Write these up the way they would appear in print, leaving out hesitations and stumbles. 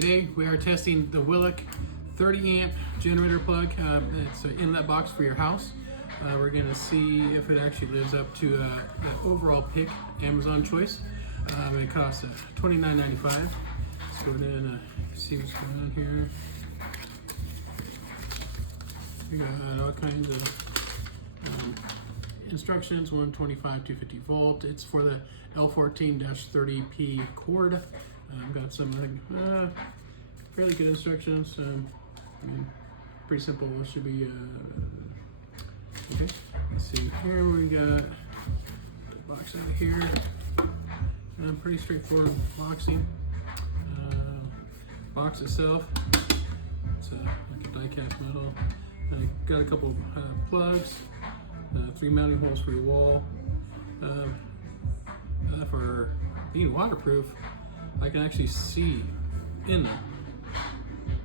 Today we are testing the Willock 30 amp generator plug. It's an inlet box for your house. We're going to see if it actually lives up to an overall pick Amazon choice. It costs $29.95. Let's go ahead and see what's going on here. We got all kinds of instructions, 125, 250 volt. It's for the L14-30P cord. Got some fairly good instructions. I mean, pretty simple. It should be okay. Let's see here. We got the box out of here. Pretty straightforward boxing. Box itself. It's like a die-cast metal. Got a couple plugs. 3 mounting holes for your wall. For being waterproof, I can actually see in them.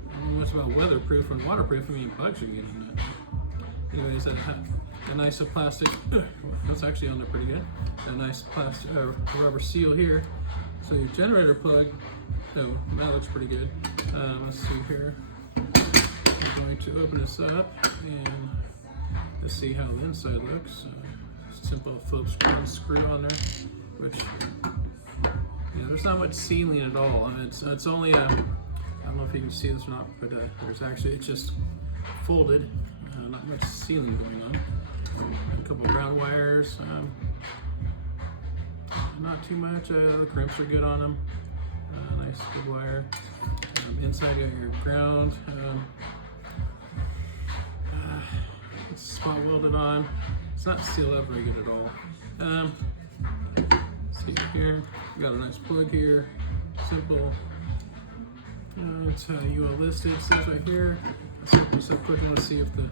I don't know much about weatherproof and waterproof. I mean, bugs are getting in it. Anyways, a nice plastic. That's actually on there pretty good. A nice plastic rubber seal here. So your generator plug. Oh, that looks pretty good. Let's see here. I'm going to open this up and let's see how the inside looks. Simple Phillips screw on there, which there's not much sealing at all. I mean, it's only I don't know if you can see this or not, but there's actually, it's just folded. Not much sealing going on. A couple of ground wires. Not too much. The crimps are good on them. Nice good wire. Inside you got your ground. It's spot welded on. It's not sealed up very good at all. See here, got a nice plug here. Simple. It's how you will list it. It says right here. Let's open this up quick. I want to see if the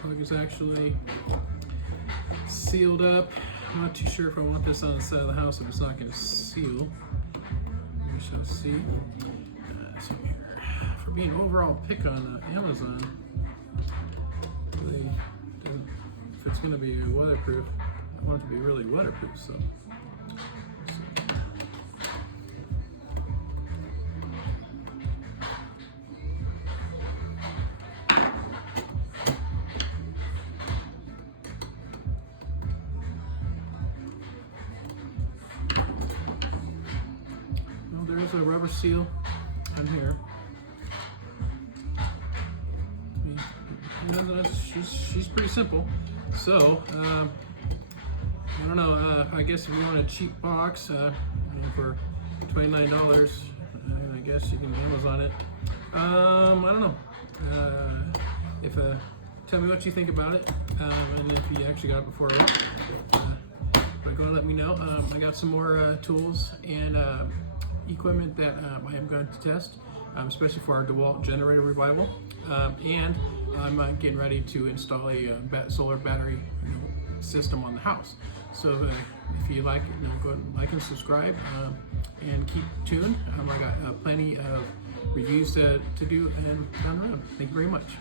plug is actually sealed up. I'm not too sure if I want this on the side of the house if it's not going to seal. We shall see. So here, for being overall pick on Amazon, if it's going to be weatherproof, I want it to be really weatherproof. So. Well, there's a rubber seal on here. She's pretty simple. So, I don't know, I guess if you want a cheap box for $29, I guess you can Amazon it. I don't know. Tell me what you think about it, and if you actually got it before go ahead and let me know. I got some more tools and equipment that I am going to test, especially for our DeWalt generator revival, and I'm getting ready to install a solar battery system on the house. So if you like it, go ahead and like and subscribe, and keep tuned. I got plenty of reviews to do and down the road. Thank you very much.